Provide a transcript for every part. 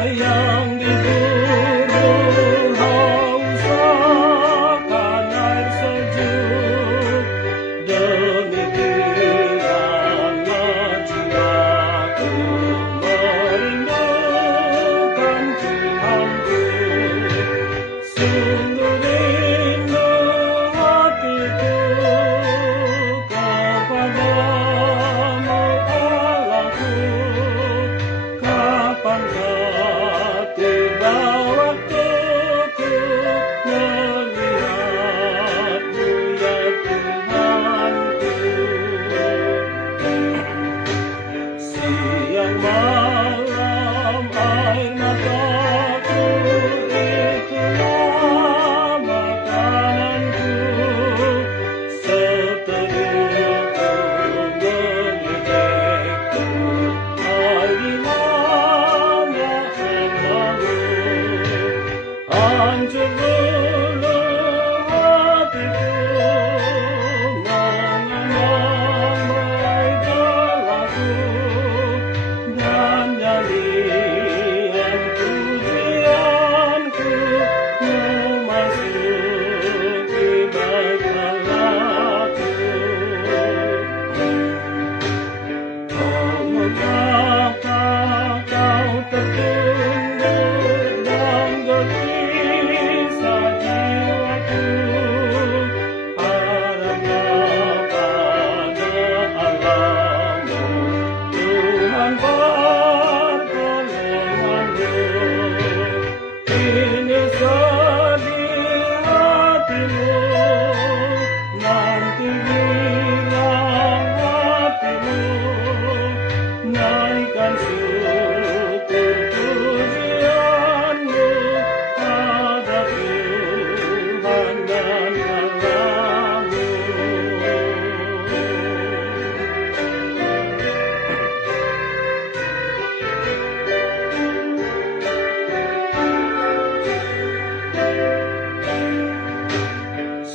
yang diburu haus akan air sejuk, demikian jiwaku merindukan Tuhanku. Sungguh rindu hatiku kepadamu Allahku. Kapankah tiba waktuku melihatmu ya Tuhanku. Siang malam air mataku, itulah makananku. Seteduhku mengejekku, hai di mana Allahmu. Hancur dulu hatiku mengenang baik Allahku, dan nyanyian pujianku memasuki baik Allahku. Oh, mengapa kau tertunduk dan gelisah jiwaku? Haraplah pada Allahmu, Tuhan pertolonganmu. Ini sedih hatimu, nanti bilang hatimu, naikkan syukur pujianmu pada Tuhan dan Allahmu.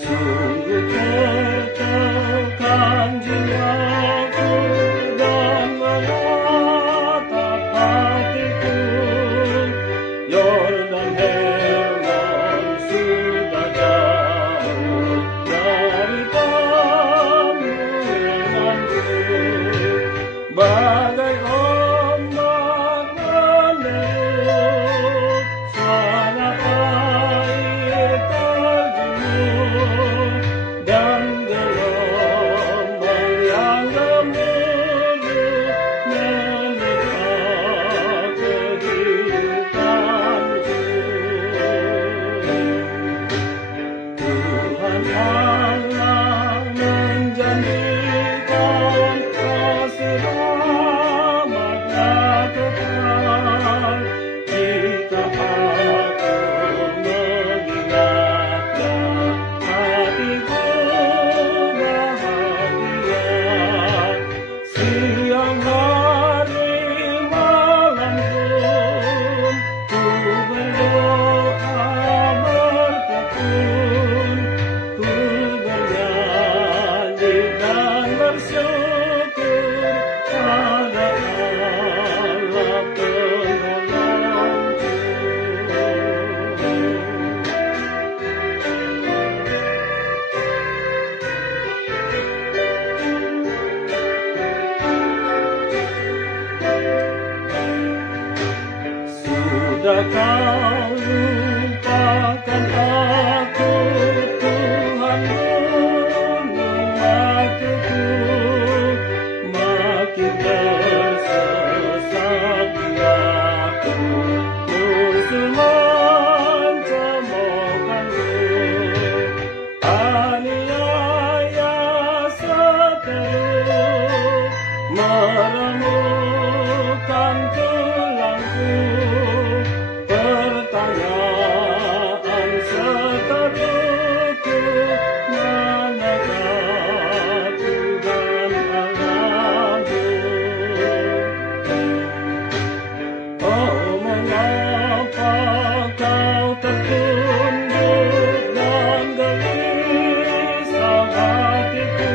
Sungguh tertekan jiwaku dan meratap hatiku. Yordan Hermon sudah jauh dari kemuliaanku. Bagai ombak menderu, suara air terjemur, dan gelombang yang gemuruh menyita kehidupanku. Tuhan Allah menjanjikan kasih rahmat-Nya kekal, jika aku mengingatnya, hatiku bahagia. Siang hari malam pun ku berdoa bertekun, ku bernyanyi dan bersyukur pada Allah penolongku. Sudah kau lupakan aku, Tuhan gunung batuku, makin tersesat jiwaku, musuh mencemoohkanku. Aniaya seteru meremukkan tulangku. Pertanyaan seteruku, manakah Tuhan Allahmu? Oh, mengapa kau tertunduk dan gelisah hatiku?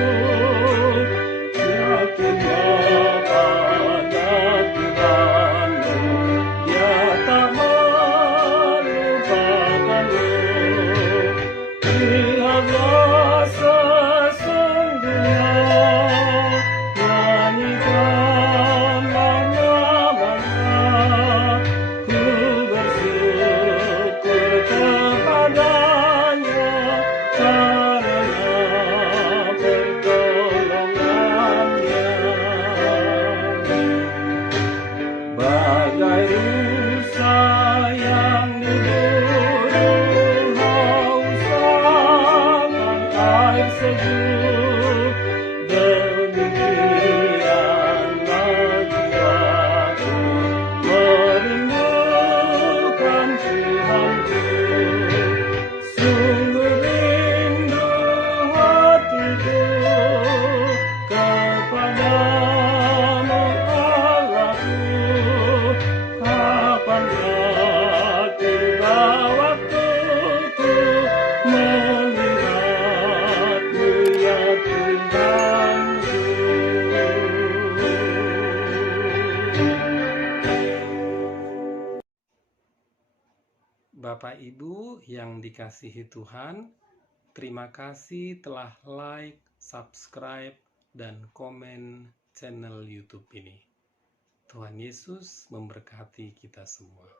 Yakinlah pada Tuhan. Ibu yang dikasihi Tuhan, terima kasih telah like, subscribe, dan komen channel YouTube ini. Tuhan Yesus memberkati kita semua.